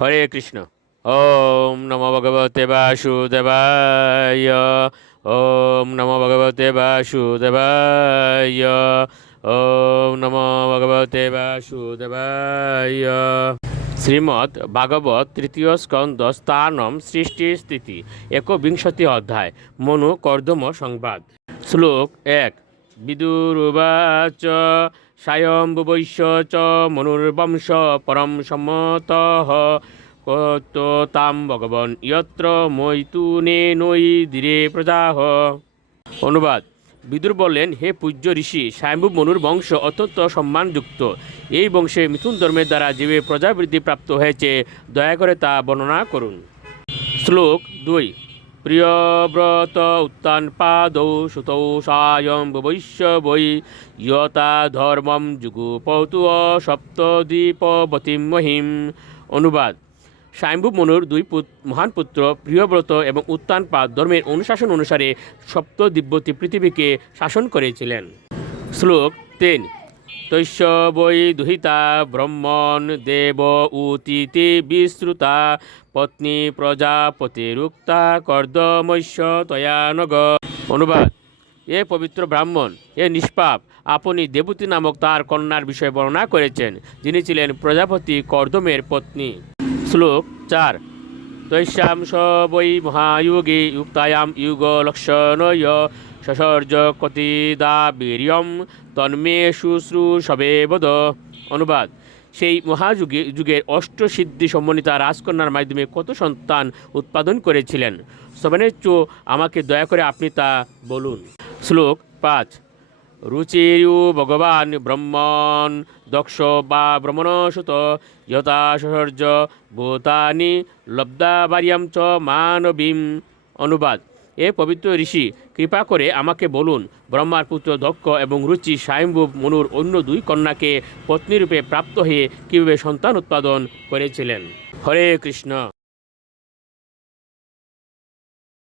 হরে কৃষ্ণ। ওম নমো ভগবতে বাসুদেবায়। ওম নমো ভগবতে বাসুদেবায়। ওম নমো ভগবতে বাসুদেবায়। শ্রীমদ্ ভাগবত তৃতীয় স্কন্দ স্থানম সৃষ্টি স্থিতি একবিংশতি অধ্যায় মনু কর্দম সংবাদ। শ্লোক ১। বিদুরুবাচ স্বয়ম্ভুবৈশ্য চ মনুর্বংশ পরম সম্মতঃ কত তাম ভগবন ইয়ত্র মৈতুনে নৈ ধীরে প্রজাহ। অনুবাদ: বিদুর বললেন, হে পূজ্য ঋষি, স্বয়ম্ভু মনুর বংশ অত্যন্ত সম্মানযুক্ত। এই বংশে মিথুন ধর্মের দ্বারা যেভাবে প্রজাবৃদ্ধি প্রাপ্ত হয়েছে, দয়া করে তা বর্ণনা করুন। শ্লোক ২। প্রিয়ব্রত উত্তানপাদৌ সুতৌ স্বয়ম্ভুবৈশ্য বৈ ইয়তা ধর্মম যুগুপৌতু সপ্তদ্বীপবতীম মহিম। অনুবাদ: স্বয়ম্ভু মনুর দুই মহান পুত্র প্রিয়ব্রত এবং উত্তানপাদ ধর্মের অনুশাসন অনুসারে সপ্তদ্বীপবতী পৃথিবীকে শাসন করেছিলেন। শ্লোক ৩। তৈশ্য বৈ দুহিতা ব্রহ্মণ দেব উতিতে বিশ্রুতা পত্নী প্রজাপতিরুক্তা কর্দমৈশ্য তয়া নগ। অনুবাদ: এ পবিত্র ব্রাহ্মণ, এ নিষ্পাপ, আপনি দেবতী নামক তার কন্যার বিষয়ে বর্ণনা করেছেন, যিনি ছিলেন প্রজাপতি কর্দমের পত্নী। শ্লোক ৪। তৈশ্যাম স বৈ মহাযুগে যুক্তায়াম যুগ লক্ষণয় সসর্জ কতিদা বীর্যম তন্মে শুশ্রূষবে বদ। অনুবাদ: সেই যুগের অষ্টসিদ্ধি সম্মানিতা রাজকন্যার মাধ্যমে কত সন্তান উৎপাদন করেছিলেন, সবেনেচ্চ আমাকে দয়া করে আপনি তা বলুন। শ্লোক ৫। রুচিরু ভগবান ব্রহ্মণ দক্ষ বা ব্রহ্মণসুত যথা সহর্য ভূতানি লব্ধা বার্যাম চ মানবীম। অনুবাদ: এ পবিত্র ঋষি, কৃপা করে আমাকে বলুন, ব্রহ্মার পুত্র দক্ষ এবং রুচি স্বয়ম্ভু মনুর অন্য দুই কন্যাকে পত্নীরূপে প্রাপ্ত হয়ে কীভাবে সন্তান উৎপাদন করেছিলেন। হরে কৃষ্ণ।